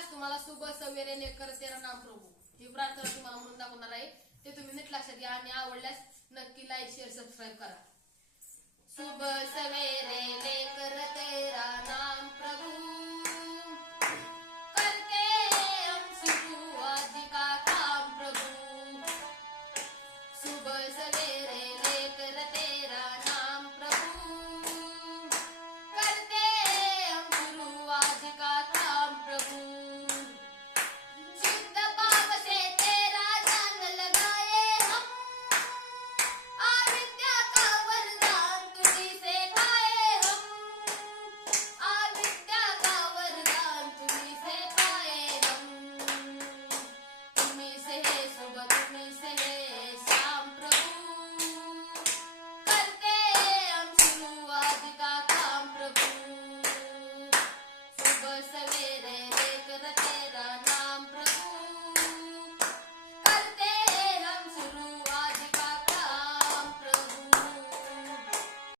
आज तुम्हाला सुबह सवेरे लेकर तेरा नाम प्रभू ही प्रार्थना तुम्हाला म्हणून दाखवणार आहे. ते तुम्ही नीट लक्षात घ्या आणि आवडल्यास नक्की लाईक शेअर सबस्क्राईब करा. सुबह सवेरे लेकर तेरा नाम प्रभू